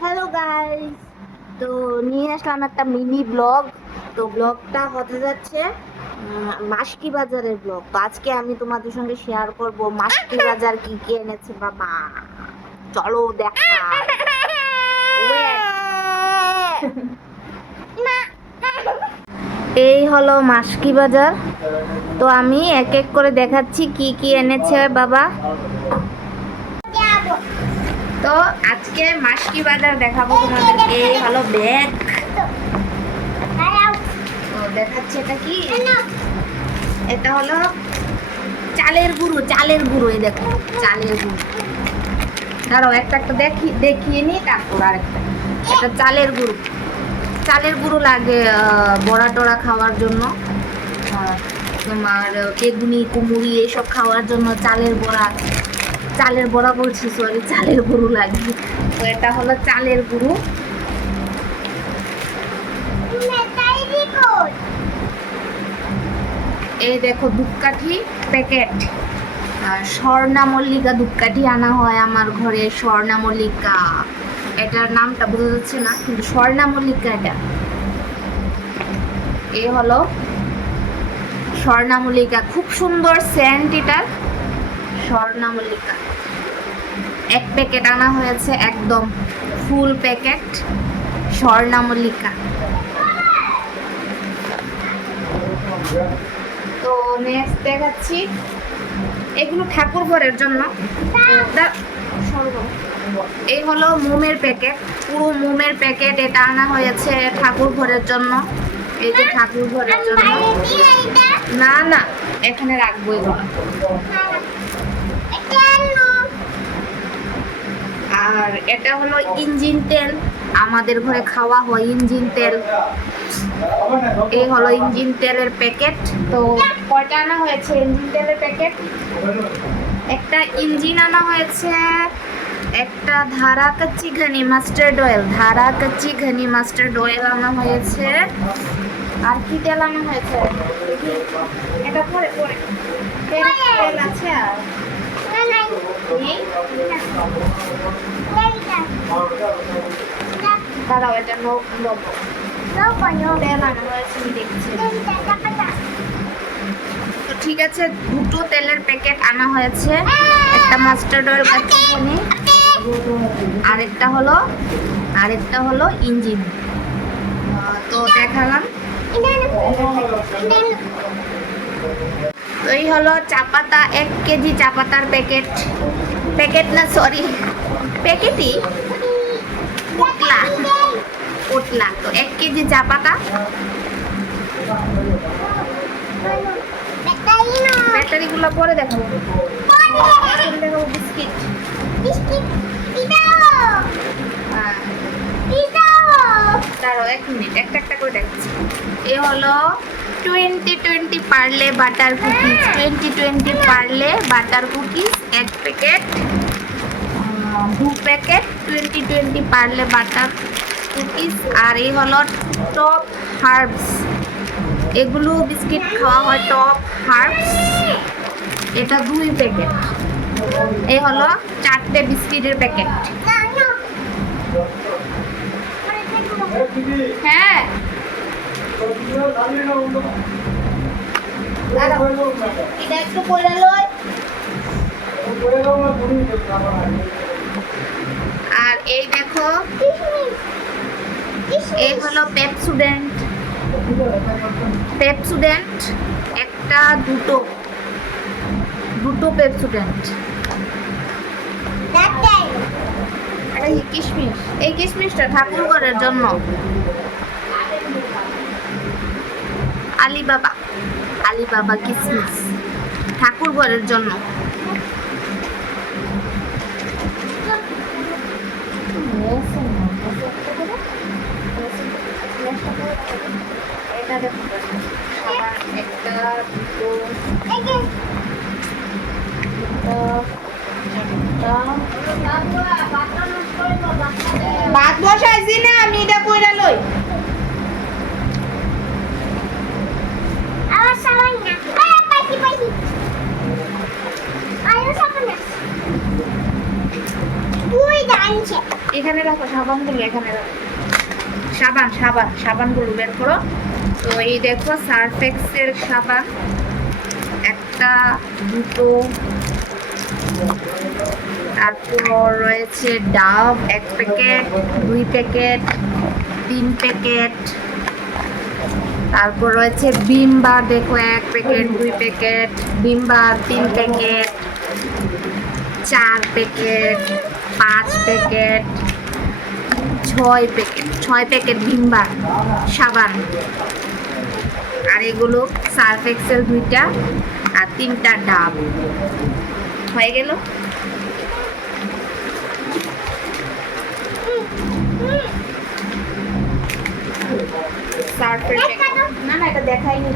Hello guys, তো নিয়ে আসলাম একটা মিনি ব্লগ। তো ব্লগটা হতে যাচ্ছে মাসকি বাজারের ব্লগ। তো আজকে আমি তোমাদের সঙ্গে শেয়ার করব মাসকি বাজার কি কি এনেছে বাবা। চলো দেখা। এই হলো মাসকি বাজার। তো আমি এক এক করে দেখাচ্ছি কি কি এনেছে বাবা। তো আজকে মাসকি বাজার দেখাবো তোমাদেরকে। এই হলো ব্যাগ। তো দেখাচ্ছি এটা কি, এটা হলো চালের গুঁড়ো। এই দেখো চালের গুঁড়ো। দাঁড়াও একটা একটা দেখিয়ে নি, তারপর আরেকটা। এটা চালের গুঁড়ো লাগে বড়া টড়া খাওয়ার জন্য, তোমার বেগুনি কুমুরি এইসব খাওয়ার জন্য চালের বড়া বলছি, সরি, চালের গুঁড়ো লাগে। তো এটা হলো চালের গুঁড়ো। এই দেখো ধূপকাঠি প্যাকেট। স্বর্ণা মল্লিকা ধূপকাঠি আনা হয় আমার ঘরে। স্বর্ণা মল্লিকা, এটার নামটা বোঝা যাচ্ছে না, কিন্তু স্বর্ণা মল্লিকা এটা। এ হলো স্বর্ণা মল্লিকা, খুব সুন্দর সেন্ট এটার। স্বর্ণা মল্লিকা এক প্যাকেট আনা হয়েছে, একদম ফুল প্যাকেট স্বর্ণা মল্লিকা। তো নেক্সট দেখাচ্ছি, এগুলো ঠাকুর ঘরের জন্য। এই হলো মোমের প্যাকেট, পুরো মোমের প্যাকেট। এটা আনা হয়েছে ঠাকুর ঘরের জন্য। এই যে ঠাকুর ঘরের জন্য। না না, এখানে রাখবো এগুলো। আর এটা হলো ইঞ্জিন তেল, আমাদের ঘরে খাওয়া হয় ইঞ্জিন তেল। এই হলো ইঞ্জিন তেলের প্যাকেট। তো কয়টা আনা হয়েছে ইঞ্জিন তেলের প্যাকেট? একটা ইঞ্জিন আনা হয়েছে, একটা ধারা কাচ্চি ঘনি মাস্টার্ড অয়েল আনা হয়েছে। আর কি তেল আনা হয়েছে? এটা পরে তেল আছে আর দাঁড়াও, এটা তেল আনা হয়েছে দেখছি। তো ঠিক আছে, দুটো তেলের প্যাকেট আনা হয়েছে। একটা মাস্টার্ড অয়েল কাচ্চিঘানি, আরেকটা হলো ইঞ্জিন। তো দেখালাম। এই হলো চা পাতা, 1 কেজি চা পাতার প্যাকেট না, সরি, প্যাকেটই পোটলা। তো 1 কেজি চা পাতা। ব্যাটারিগুলো পরে দেখাবো। বিস্কিট। দাঁড়াও 1 মিনিট, একটা করে দেখাচ্ছি। এ হলো 2020 Parle butter cookies. 2020 Parle butter cookies 1 packet. 2 packet 2020 Parle butter cookies. আর এই হলো টপ হার্বস, এগুলো বিস্কিট খাওয়া হয় টপ হার্বস, এটা 2 প্যাকেট। এই হলো 4টে বিস্কিটের প্যাকেট। হ্যাঁ, এটা একটু করে লই। আর এই দেখো, এই হলো পেপসুডেন্ট, একটা দুটো পেপসুডেন্ট। কিশমিশ, এই কিশমিশটা ঠাকুর ঘরের জন্য। আলিবাবা কিশমিশ ঠাকুর ঘরের জন্য। এটা দেখো, একটা দুটো ভাত বসাইছি না আমি, এটা কইরা লই। এখানে রাখো সাবানগুলো, এখানে রাখো। সাবানগুলো বের করো। তো এই দেখো সার্ফ এক্সেল সাবান, একটা, দুটো, তারপর রয়েছে ডাভ 1 প্যাকেট, 2 প্যাকেট, 3 প্যাকেট, তারপর রয়েছে ভিম বার দেখো 1 প্যাকেট, 2 প্যাকেট, ভিম বার 3 প্যাকেট, 4 প্যাকেট, 5 প্যাকেট, 6 প্যাকেট ভিম বার সাবান। আর এগুলো সার্ফ এক্সেল 2টা আর 3টা ডাব। হয়ে গেল। না না, এটা দেখাইনি।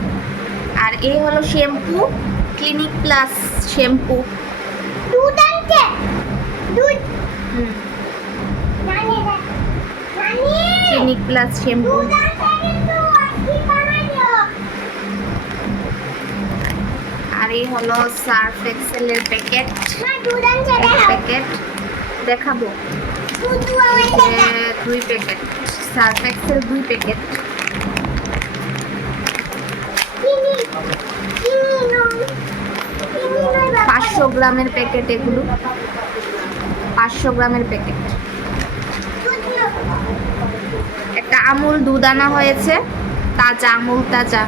আর এই হলো shampoo, clinic plus shampoo. Clinic plus shampoo. আর এই হলো সার্ফ এক্সেলের প্যাকেট, প্যাকেট দেখাবো। 2 প্যাকেট সার্ফ এক্সেল, 2 প্যাকেট। 500 গ্রামের প্যাকেট এগুলো, 500 গ্রামের প্যাকেট। একটা আমুল দুধ আনা হয়েছে, তাজা আমুল, তাজা।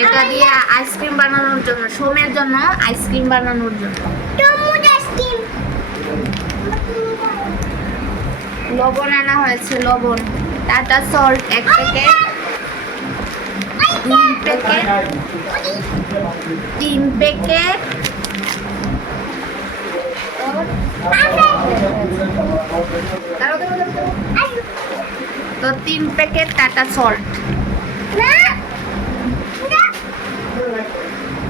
এটা দিয়ে আইসক্রিম বানানোর জন্য, সোমের জন্য আইসক্রিম বানানোর জন্য। লবণ আনা হয়েছে, লবণ। Tata salt 1 packet, 2 packet, 3 packet, তো 3 প্যাকেট টাটা সল্ট।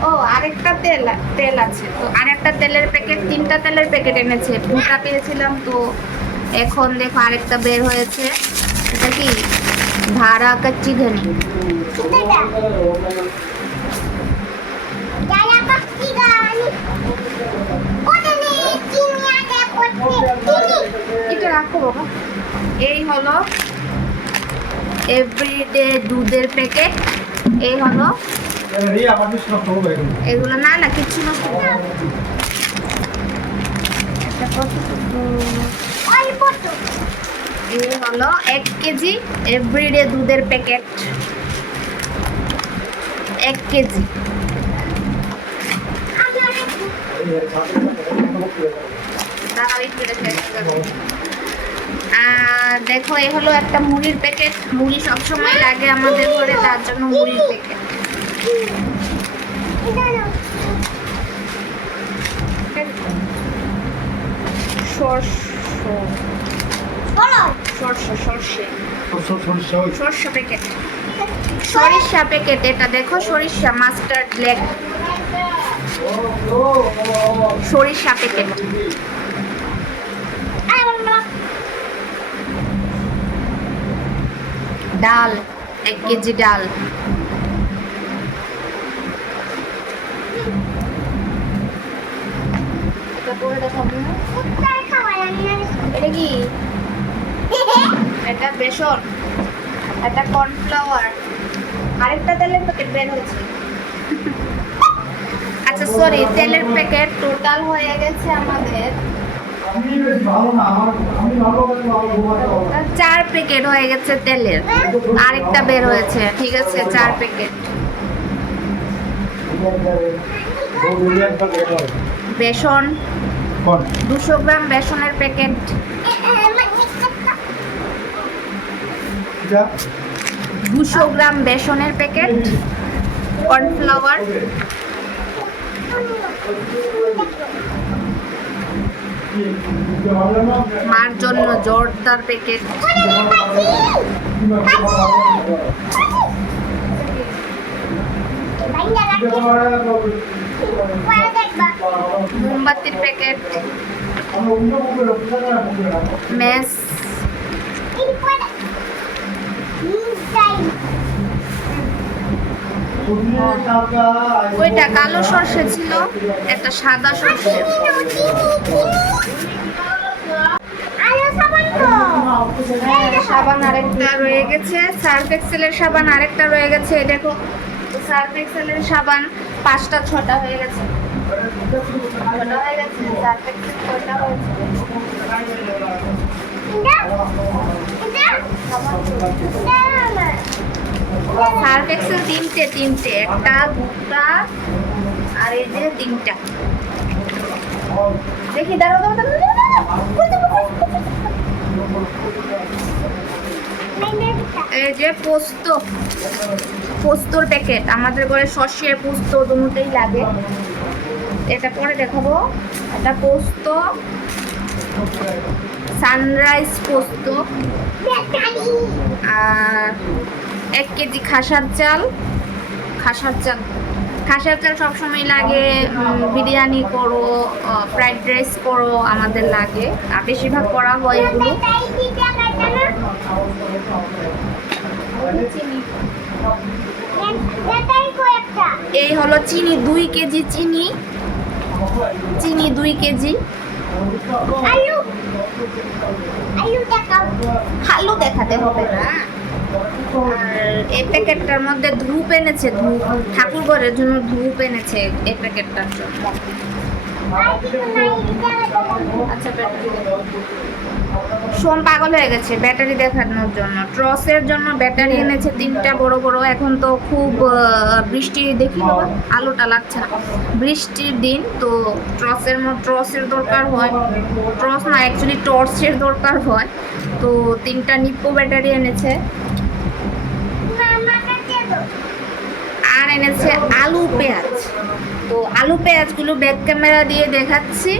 ও আরেকটা তেল আছে, তো আরেকটা তেলের প্যাকেট, 3টা তেলের প্যাকেট এনেছে। 2টা পেয়েছিলাম, তো এখন দেখো আরেকটা বের হয়েছে। এটা কি ধারা কচ্চি ঘনি। এটা রাখো বাবা। এই হলো এভরিডে দুধের প্যাকেট। এই হলো এগুলো, না না কিচ্ছু নষ্ট হবে না। এই হলো 1 কেজি এভরিডে দুধের প্যাকেট, 1 কেজি। আর দেখো এই হলো একটা মুড়ির প্যাকেট। মুড়ি সবসময় লাগে আমাদের ঘরে, তার জন্য মুড়ির প্যাকেট। সরষে প্যাকেট, সরিষা প্যাকেট। এটা দেখো সরিষা, মাস্টার্ড ব্ল্যাক সরিষা প্যাকেট। ডাল 1 কেজি ডাল। এটা কি? এটা বেসন, এটা কর্নফ্লাওয়ার। আরেকটা তেলের প্যাকেট বের হয়েছে। আচ্ছা সরি, তেলের প্যাকেট টোটাল হয়ে গেছে আমাদের 4 প্যাকেট হয়ে গেছে তেলের। আরেকটা বের হয়েছে, ঠিক আছে 4 প্যাকেট। বেসন 200 গ্রাম বেসনের প্যাকেট। 200 গ্রাম বেসনের প্যাকেট। কর্নফ্লাওয়ার, মার জন্য জর্দার প্যাকেট। মোমবাতির প্যাকেট। মেস, ওইটা কালো সর্ষে ছিল, একটা সাদা সর্ষে। সাবান আরেকটা রয়ে গেছে, সার্ফ এক্সেলের সাবান আরেকটা রয়ে গেছে। এই দেখো, সার্ফ এক্সেলের সাবান 5টা 6টা হয়ে গেছে। 6টা হয়ে গেছে। সার্ফ এক্সেল 6টা হয়েছে। সার্ফ এক্সেল 3টে, একটা 2টা আর এই যে 3টা। দেখি দাঁড়াও। এই যে পোস্তর প্যাকেট, আমাদের ঘরে সর্ষে পোস্ত দুটোই লাগে। এটা পরে দেখাবো। এটা পোস্ত, সানরাইজ পোস্ত, আর 1 কেজি খাসার চাল সবসময় লাগে। বিরিয়ানি করো, ফ্রাইড রাইস করো, আমাদের লাগে। আর বেশিরভাগ করা হয় এগুলো। এই হলো চিনি, 2 কেজি চিনি 2 কেজি। আলু দেখাতে হবে না। আর এই প্যাকেটটার মধ্যে ধূপ এনেছে, ধূপ ঠাকুর ঘরের জন্য ধূপ এনেছে এই প্যাকেটটার জন্য। আচ্ছা, সোম পাগল হয়ে গেছে ব্যাটারি দেখানোর জন্য। ট্রসের জন্য ব্যাটারি এনেছে 3টা বড় বড়। এখন তো খুব বৃষ্টি, দেখি বাবা আলোটা লাগছে না, বৃষ্টির দিন তো ট্রসের দরকার হয়। ট্রস না, অ্যাকচুয়ালি টর্চের দরকার হয়। তো 3টা নিপ্পো ব্যাটারি এনেছে। আর এনেছে আলু পেঁয়াজ। তো আলু পেঁয়াজগুলো ব্যাক ক্যামেরা দিয়ে দেখাচ্ছি।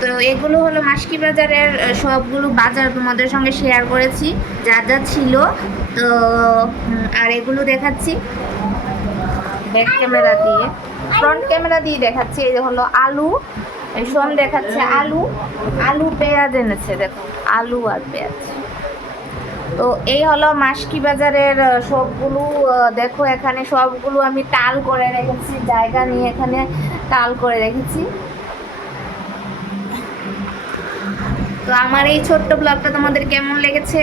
তো এগুলো হলো মাসকি বাজারের সবগুলো বাজার তোমাদের সঙ্গে শেয়ার করেছি, যা যা ছিল। তো আর এগুলো দেখাচ্ছি ব্যাক ক্যামেরা দিয়ে, ফ্রন্ট ক্যামেরা দিয়ে দেখাচ্ছি। এই হলো আলু, সোম দেখাচ্ছে আলু পেঁয়াজ এনেছে, দেখো আলু আর পেঁয়াজ। তো এই হলো মাসকি বাজারের সবগুলো। দেখো এখানে সবগুলো আমি টাল করে রেখেছি, জায়গা নিয়ে এখানে টাল করে রেখেছি। তো আমার এই ছোট্ট ব্লগটা তোমাদের কেমন লেগেছে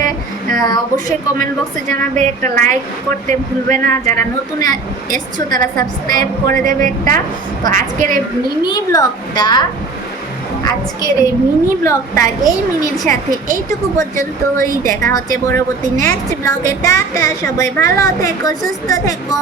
অবশ্যই কমেন্ট বক্সে জানাবে। একটা লাইক করতে ভুলবে না, যারা নতুন এসছো তারা সাবস্ক্রাইব করে দেবে একটা। তো আজকের এই মিনি ব্লগটা এই মিনির সাথে এইটুকু পর্যন্তই। দেখা হচ্ছে পরবর্তী নেক্সট ব্লগে। টাটা, সবাই ভালো থেকো, সুস্থ থেকো।